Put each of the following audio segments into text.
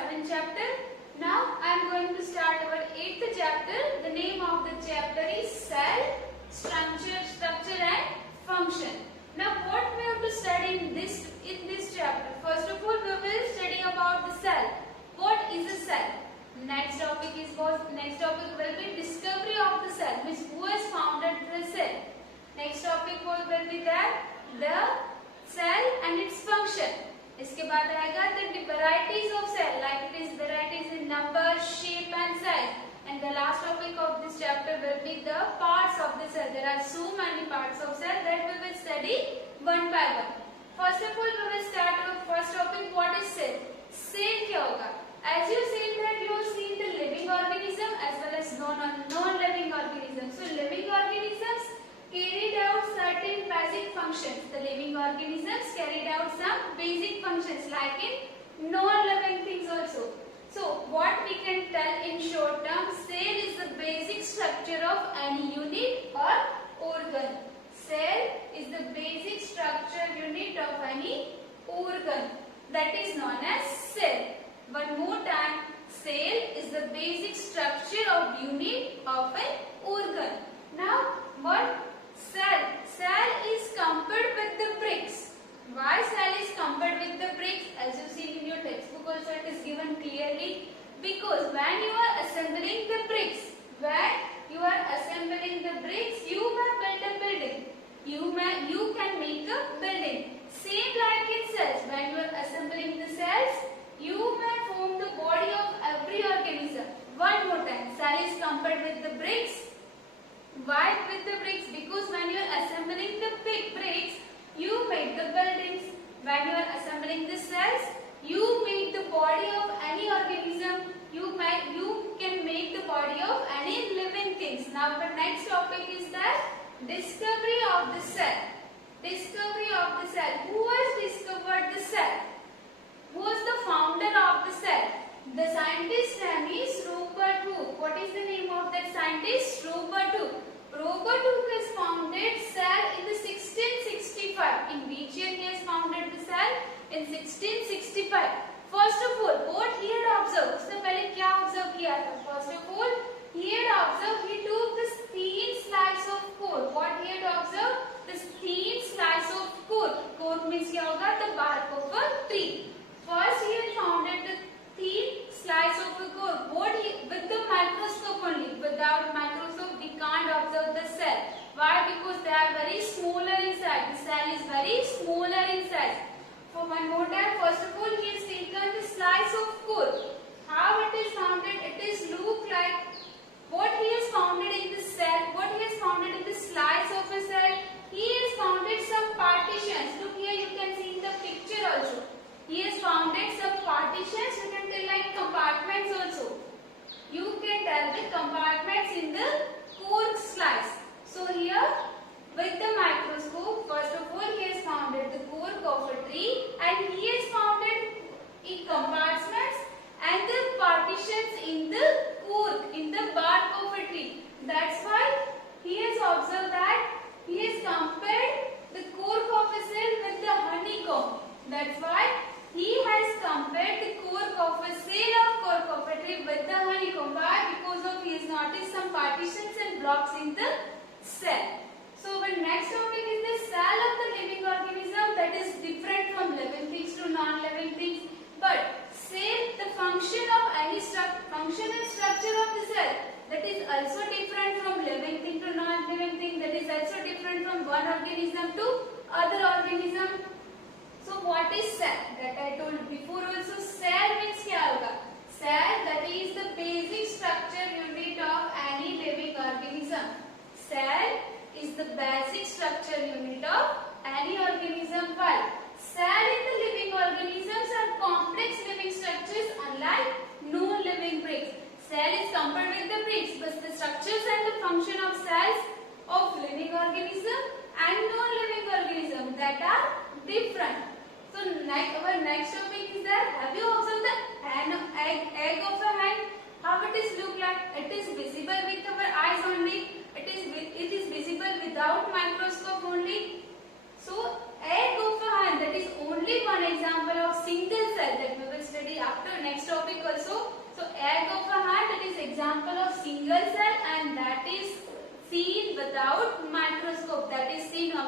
7th chapter. Now I am going to start our 8th chapter. The name of the chapter is Cell, Structure and Function. Now what we have to study in this chapter? First of all, we will study about the cell. What is a cell? Next topic will be discovery of the cell, means who has founded the cell. Next topic will be that the cell and its function. इसके बाद आएगा the varieties of cell, like it is varieties in number, shape and size. And the last topic of this chapter will be the parts of the cell. There are so many parts of cell that we will study one by one. First of all, we will start our first topic. What is cell? Cell क्या होगा? As you said that you have seen the living organism as well as non-living organisms. So living organisms carried out certain basic functions. The living organisms carried out some basic functions like in non-living things also. So what we can tell in short term, cell is the basic structure of any unit or organ. Cell is the basic structure unit of any organ, that is known as cell. One more time, cell is the basic structure of unit of an organ. Now what? Cell is compared with the bricks. Why cell is compared with the bricks? As you see in your textbook also it is given clearly. Because when you are assembling the bricks, you may build a building. You can make a building. Same like in cells. When you are assembling the cells, you may form the body of every organism. One more time, cell is compared with the bricks. Why with the bricks? Because when you are assembling the bricks, you make the buildings. When you are assembling the cells, you make the body of any organism. You can make the body of any living things. Now the next topic is that discovery of the cell. Discovery of the cell. Who has discovered the cell? Who is the founder of the cell? The scientist name is Robert Hooke. What is the name of that scientist? Robert Hooke. Robert Hooke has founded cell in the 1665. In which year he has founded the cell? In 1665. First of all, what he had observed? उसने पहले क्या observe किया था? First of all, he had observed. He took this thin slice of core. What he had observed? This thin slice of core. Core means क्या होगा? The bark of a tree. First, he had founded the thin slice of a core. With the microscope only. Without microscope, we can't observe the cell. Why? Because they are very smaller inside. The cell is very smaller inside. For one more time, first of all, he has taken the slice of core. How it is founded? It is look like what he has founded in the cell. What he has founded in the slice of a cell. He has founded some partitions. Look here, you can see in the picture also. He has founded some partitions. You can tell like compartments also. You can tell the compartments in the core slice. So here, with the microscope, first of all, he has founded the core of a tree, and he has founded in compartments and the partitions in the core, in the bark of a tree. That's why he has observed that he has compared the core of a cell with the honeycomb. That's why he has compared the core of a cell of a tree with the honeycomb. Why? Because of he has noticed some partitions and blocks in the cell. So the next topic is the cell of the living organism, that is different from living things to non-living things. But say the function of any function and structure of the cell, that is also different from living thing to non-living thing. That is also different from one organism to other organism. So what is cell? That I told before also. Cell means क्या होगा? Cell, that is the basic structure unit of any living organism. Cell is the basic structure unit of any organism. Why? Cell in the living organisms are complex living structures unlike non-living bricks. Cell is compared with the bricks, but the structures and the function of cells of living organism and non-living organism, that are different. So our next topic is that, have you observed the egg of a hen? How it is look like? It is visible with our eyes only. It is visible without microscope only. So egg of a hen, that is only one example of single cell that we will study after. Next topic seen without microscope, that is seen with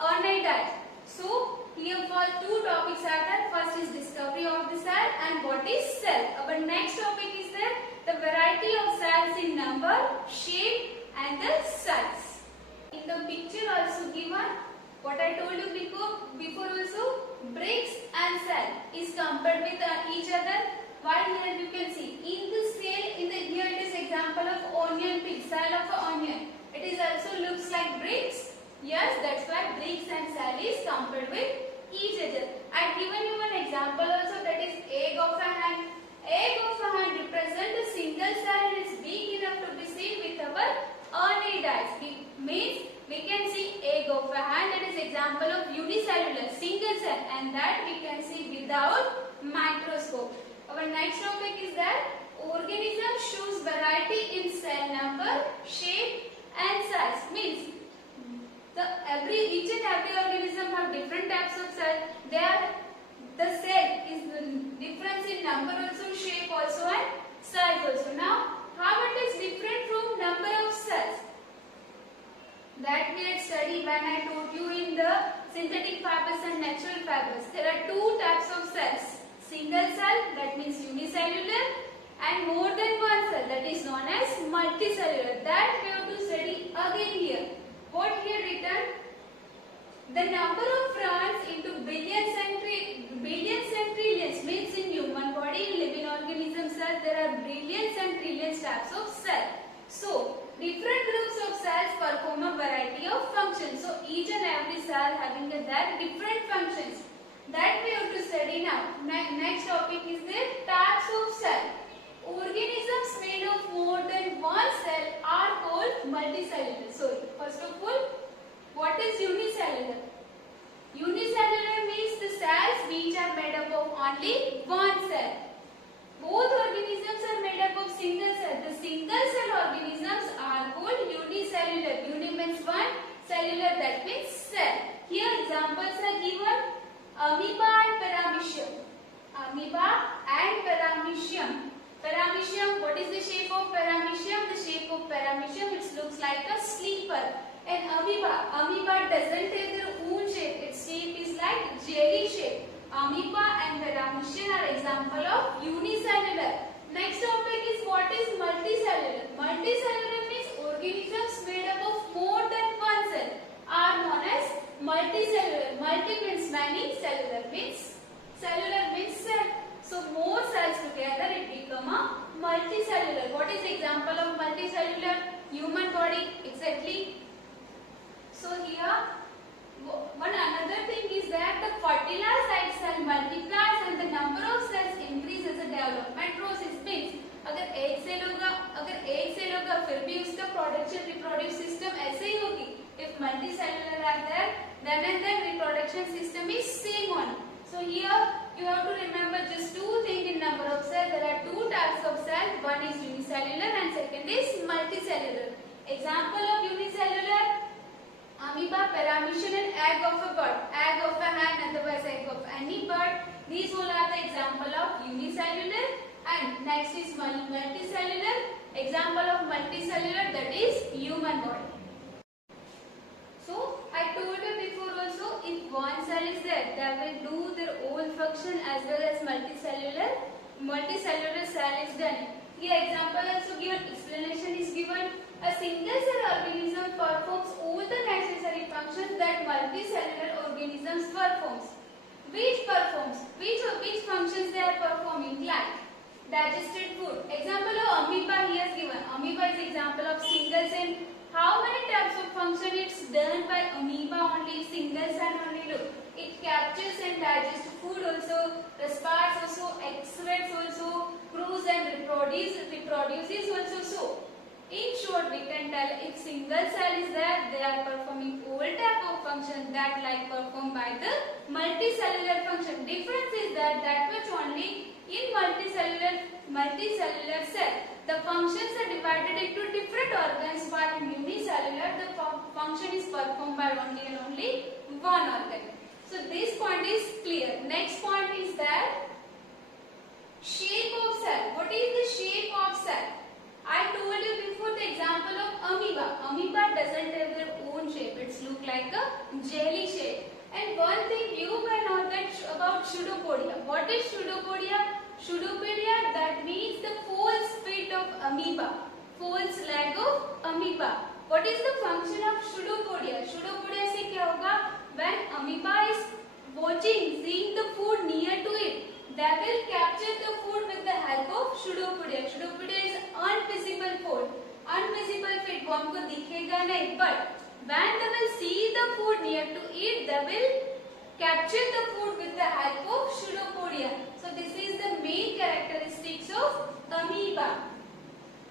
our naked eye. So here for two topics are there. First is discovery of the cell and what is cell. Our next topic is there the variety of cells in number, shape and the size. In the picture also given what I told you before also, bricks and cell is compared with each other. While here you can see in the cell, here it is example of onion peel, cell of an onion. It is also looks like bricks. Yes, that's why bricks and cell is compared with each other. I have given you an example also, that is egg of a hen. Egg of a hen represent a single cell and is big enough to be seen with our naked eyes. Means we can see egg of a hen, that is example of unicellular, single cell, and that we can see without microscope. Our next topic is that organism shows variety in cell number, shape and size. Means each and every organism have different types of cell. The cell is the difference in number also, shape also and size also. Now how it is different from number of cells? That we had studied when I told you in the synthetic fibers and natural fibers. There are two types of cells. Single cell, that means unicellular, and more than one cell, that is known as multicellular. That we have to study again here. What here written? The number of fronts into billions and trillions means in human body, in living organism cells, there are billions and trillions types of cells. So different groups of cells perform a variety of functions. So each and every cell having their different functions. That we have to study now. Next topic is the types of cell. Organisms made of more than one cell are called multicellular. So first of all, what is unicellular? Unicellular means the cells which are made up of only one cell. Both organisms are made up of single cell. The single cell organisms are called unicellular. Uni means one, cellular that means cell. Here examples are given. Amoeba and paramecium. Amoeba and paramecium. Paramecium, what is the shape of paramecium? The shape of paramecium, it looks like a sleeper. And amoeba doesn't have their own shape. Its shape is like jelly shape. Amoeba and paramecium are example of unicellular. Next topic is what is multicellular. Multicellular means organisms made up of more than one cell are known as multicellular. Multi means many, cellular means cell. So more cells together it become a multicellular. What is example of multicellular? Human body, exactly. So here one another thing is that the fertilized cell multiplies and the number of cells increases as a development process. Means अगर एक cell होगा फिर भी उसका production reproductive system ऐसे ही होगी. If multicellular are there, then reproduction system is same one. So here you have to remember just two things in number of cells. There are two types of cells. One is unicellular and second is multicellular. Example of unicellular: amoeba, paramecium and egg of a bird. Egg of a hen, otherwise egg of any bird. These all are the example of unicellular. And next is multicellular. Example of multicellular, that is human body. So I told you before also, if one cell is there, they will do their own function as well as multicellular cell is done. Here example also given, explanation is given. A single cell organism performs all the necessary functions that multicellular organisms performs. Which functions they are performing? Like digested food. Example of amoeba here is given. Amoeba is example of single cell. How many types of function it's done by amoeba only, single cell only? Look, it captures and digests food also, respires also, excretes also, grows and reproduces also. So, in short, we can tell if single cell is there, they are performing all type of function that like performed by the multicellular function. Difference is that much only in multicellular cell. The functions are divided into different organs, while in unicellular the function is performed by only and only one organ. So this point is clear. Next point is that shape of cell. What is the shape of cell? I told you before the example of amoeba. What is the function of pseudopodia? Pseudopodia से क्या होगा? When amoeba is watching, seeing the food near to it, they will capture the food with the help of pseudopodia. Pseudopodia is invisible food. Invisible food वो हमको दिखेगा नहीं, but when they will see the food near to it, they will capture the food with the help of pseudopodia. So this is the main characteristics of amoeba.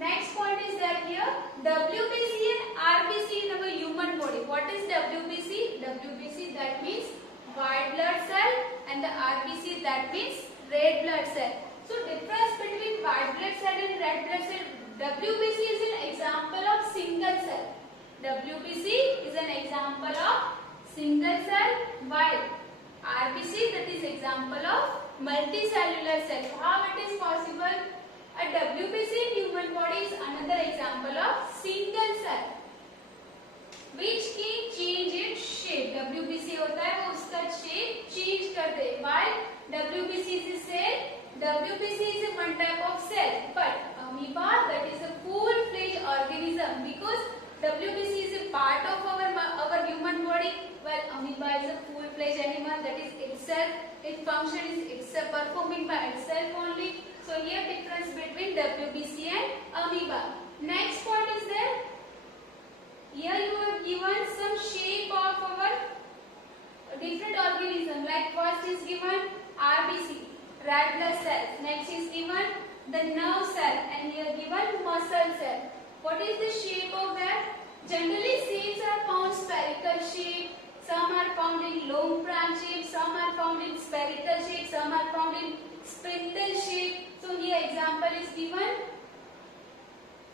Next point is that here WBC and RBC in our human body. What is WBC? WBC that means white blood cell and the RBC that means red blood cell. So difference between white blood cell and red blood cell. WBC is an example of single cell. WBC is an example of single cell, while RBC that is example of multicellular cell. How it is possible? A WBC in human body is another example of single cell which can change its shape. WBC होता है वो उसका shape change कर दे. While WBC is a cell, WBC is a one type of cell, but amoeba that is a full-fledged organism because WBC is a part of our human body, while amoeba is a full-fledged animal that is itself, its function is itself performing by itself only. So here difference between WBC and amoeba. Next point is there. Here you have given some shape of our different organism. Like first is given RBC, red blood cell. Next is given the nerve cell, and here given muscle cell. What is the shape of that? Generally, cells are found spherical shape. Some are found in long branch shape. Some are found in spherical shape. Some are found in spindle shape. So here example is given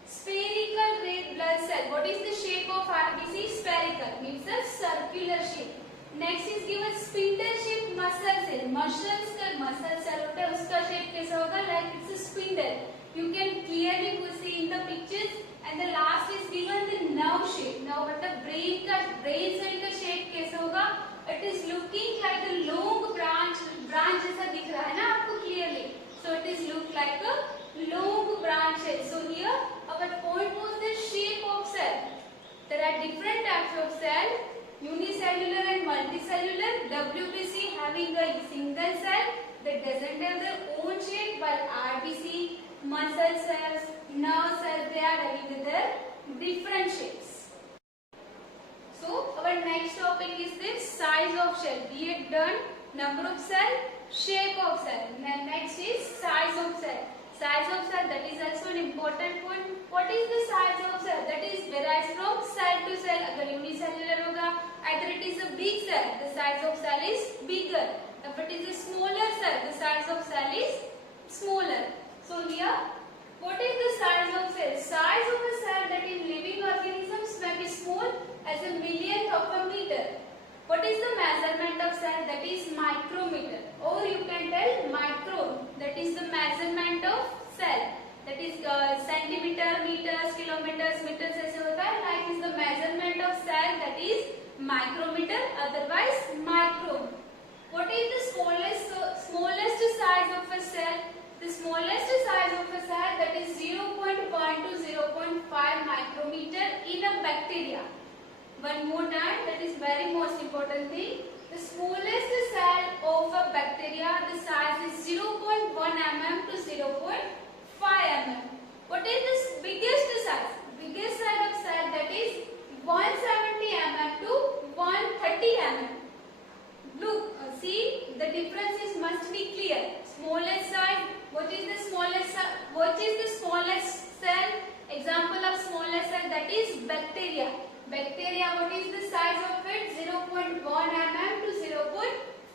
spherical red blood cell. What is the shape of RBC? Spherical means a circular shape. Next is given spindle shape muscle cell. Muscle cell होता है उसका shape कैसा होगा? Like it's a spindle. You can clearly see in the pictures. And the last is given the nerve shape. Now मतलब brain cell का shape कैसा होगा? It is looking like a long branch जैसा दिख रहा है ना आपको clearly. So it is look like a long branch cell. So here our point was the shape of cell. There are different types of cell, unicellular and multicellular. WBC having a single cell that doesn't have their own shape, while RBC, muscle cells, nerve cells, they are having their different shapes. So our next topic is the size of shell. We had done number of cell, shape of cell. Next is size of cell. Size of cell, that is also an important point. What is the size of cell? That is varies from cell to cell. अगर unicellular होगा, either it is a big cell, the size of cell is bigger. If it is a smaller cell, the size of cell is smaller. So here, what is the size of cell? Size of a cell that in living organisms may be small as a millionth of a meter. What is the measurement of cell? That is micrometer, or you can tell micron. That is the measurement of cell. That is centimeter, meters, kilometers, meters ऐसे होता है. Like is the measurement of cell, that is micrometer, otherwise micron. What is the smallest size of a cell? The smallest size of a cell, that is 0.1 to 0.5 micrometer in a bacteria. One more time, that is very most important thing. The smallest cell of a bacteria, the size is 0.1 mm to 0.5 mm. What is this biggest size? Biggest size of cell, that is 170 mm to 130 mm. Look, see the differences must be clear. Smallest size. What is the smallest? What is the smallest cell? Example of smallest cell, that is bacteria. Bacteria, what is the size of it? 0.1 mm to 0.5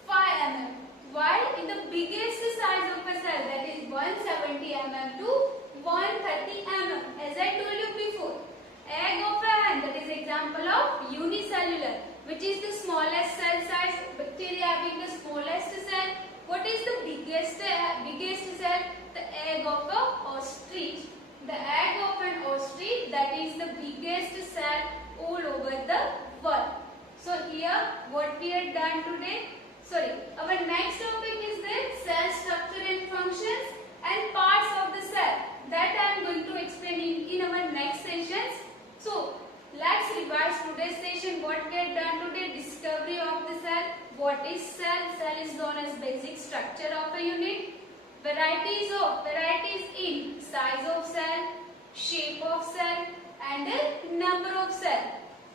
mm. While in the biggest size of a cell, that is 170 mm to 130 mm. As I told you before, egg of a hen, that is example of unicellular, which is the smallest cell size. Bacteria having the smallest cell. What is the biggest cell? The egg of a ostrich. The egg of an ostrich, that is the biggest cell all over the world. So here what we had done today. Our next topic is the cell structure and functions and parts of the cell. That I am going to explain in our next sessions. So varieties in size of cell, shape of cell, and number of cell.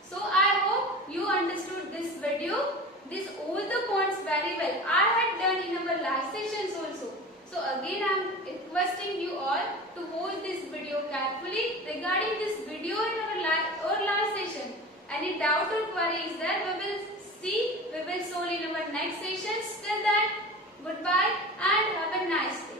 So I hope you understood this video. This all the points very well. I had done in our last sessions also. So again I am requesting you all to watch this video carefully regarding this video in our last session. Any doubt or query is there, we will solve in our next sessions. Till then, goodbye and have a nice day.